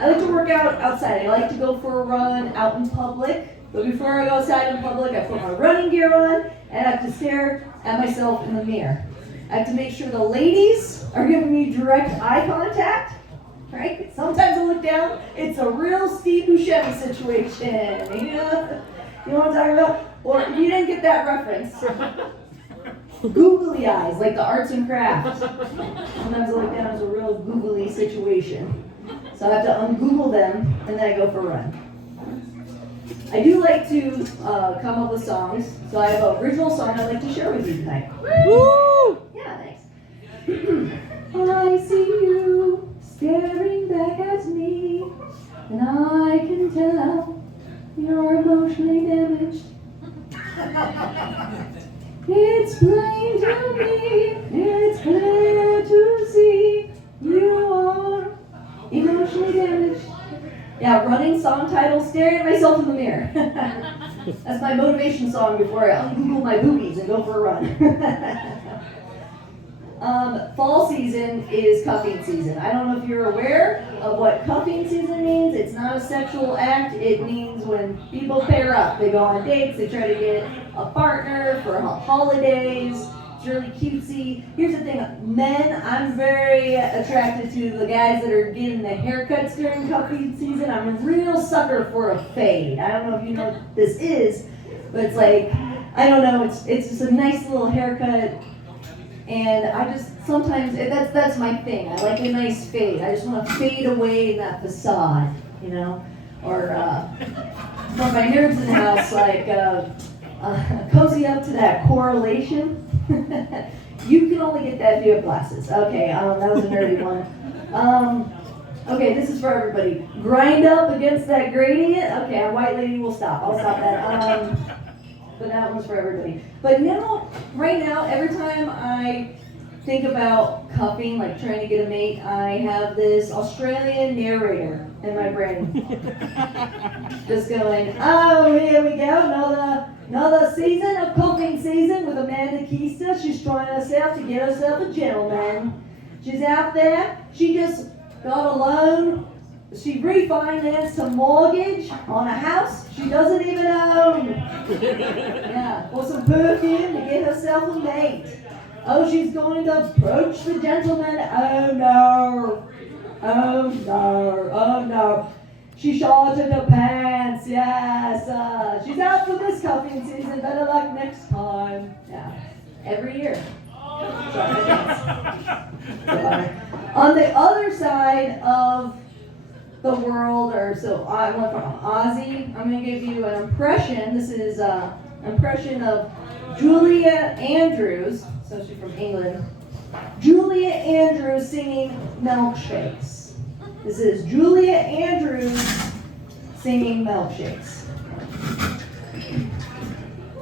I like to work out outside. I like to go for a run out in public. But before I go outside in public, I put my running gear on and I have to stare at myself in the mirror. I have to make sure the ladies are giving me direct eye contact, right? Sometimes I look down, it's a real Steve Buscemi situation. You know what I'm talking about? Or you didn't get that reference. Googly eyes, like the arts and crafts. Sometimes I look down, it's a real googly situation. So I have to un-Google them, and then I go for a run. I do like to come up with songs, so I have an original song I'd like to share with you tonight. Woo! Yeah, thanks. I see you staring back at me, and I can tell you're emotionally damaged. It's plain to me, it's clear to see you are emotionally damaged. Yeah, running song title, staring at myself in the mirror. That's my motivation song before I un-Google my boobies and go for a run. Fall season is cuffing season. I don't know if you're aware of what cuffing season means. It's not a sexual act. It means when people pair up. They go on dates, they try to get a partner for holidays. It's really cutesy. Here's the thing, men, I'm very attracted to the guys that are getting the haircuts during cuffing season. I'm a real sucker for a fade. I don't know if you know what this is, but it's like, I don't know, it's just a nice little haircut. And I just, sometimes, that's my thing. I like a nice fade. I just want to fade away that facade, you know? Or, for my nerds in the house, like, cozy up to that correlation. You can only get that if you have glasses. Okay, that was a nerdy one. Okay, this is for everybody. Grind up against that gradient. Okay, a white lady will stop. I'll stop that. But that one's for everybody. But now, right now, every time I think about cuffing, like trying to get a mate, I have this Australian narrator in my brain. Just going, oh, here we go, another season of cuffing season with Amanda Keester. She's trying herself to get herself a gentleman. She's out there, she just got a loan. She refinanced a mortgage on a house she doesn't even own. Yeah, for some perfume to get herself a mate. Oh, she's going to approach the gentleman. Oh no. Oh no. Oh no. She shorted her pants. Yes. She's out for this cuffing season. Better luck next time. Yeah. Every year. Sorry. On the other side of the world, or so I went from Aussie. I'm going to give you an impression. This is an impression of Julia Andrews. So she's from England. Julia Andrews singing Milkshakes. This is Julia Andrews singing Milkshakes.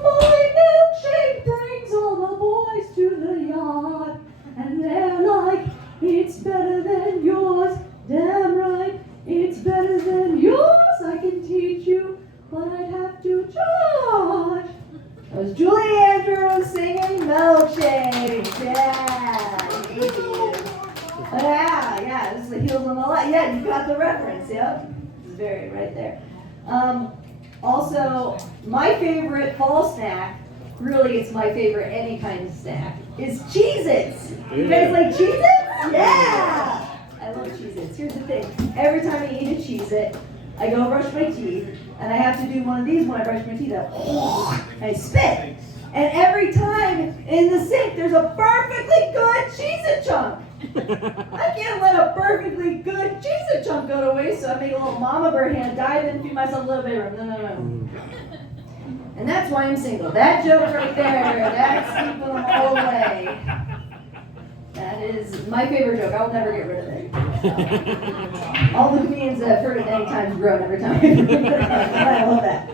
My milkshake brings all the boys to the yard, and they're like, it's better than yours. Damn right. It's better than yours, I can teach you, but I'd have to charge. That was Julie Andrews singing Milkshakes. Yeah. Yeah, this is the heels on the left. Yeah, you got the reference, yep. It's very right there. Also, my favorite fall snack, really it's my favorite any kind of snack, is Cheez-Its. You guys like Cheez-Its? Yeah! I love Cheez-Its. Here's the thing. Every time I eat a Cheez-It, I go brush my teeth, and I have to do one of these when I brush my teeth. I spit. And every time in the sink, there's a perfectly good Cheez-It chunk. I can't let a perfectly good Cheez-It chunk go to waste, so I make a little mama bear hand, dive in, feed myself a little bit of room. No. And that's why I'm single. That joke right there, that's keeping them all away. That is my favorite joke. I'll never get rid of it. All the comedians that have heard it many times groan every time. I love that.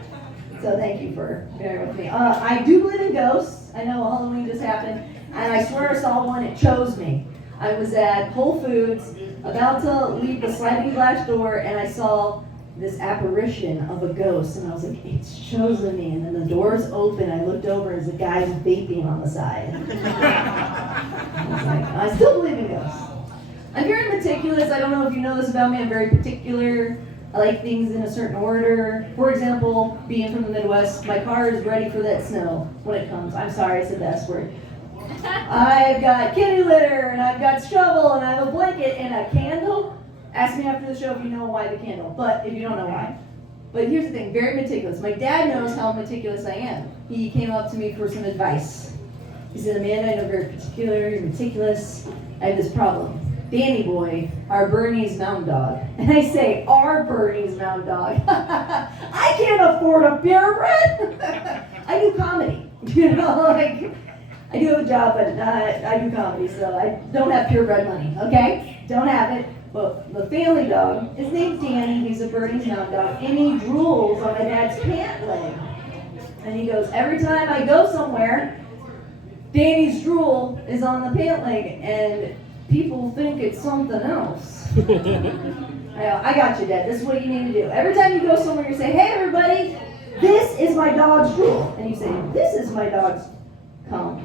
So thank you for bearing with me. I do believe in ghosts. I know Halloween just happened, and I swear I saw one. It chose me. I was at Whole Foods, about to leave the sliding glass door, and I saw this apparition of a ghost, and I was like, it's chosen me. And then the doors open, I looked over, and there's a guy vaping on the side. I was like, I still believe in ghosts. I'm very meticulous. I don't know if you know this about me. I'm very particular. I like things in a certain order. For example, being from the Midwest, my car is ready for that snow when it comes. I'm sorry, I said the S word. I've got kitty litter, and I've got shovel, and I have a blanket, and a candle. Ask me after the show if you know why the candle, but if you don't know why. But here's the thing, very meticulous. My dad knows how meticulous I am. He came up to me for some advice. He said, Amanda, I know you're very particular, you're meticulous. I have this problem. Danny boy, our Bernese mountain dog. And I say, our Bernese mountain dog. I can't afford a purebred. I do comedy. You know, like, I do have a job, but I do comedy, so I don't have purebred money, okay? Don't have it. But the family dog is named Danny. He's a Bernese mountain dog, and he drools on my dad's pant leg. And he goes, every time I go somewhere, Danny's drool is on the pant leg, and people think it's something else. I go, I got you, Dad. This is what you need to do. Every time you go somewhere, you say, hey, everybody, this is my dog's drool. And you say, this is my dog's cum.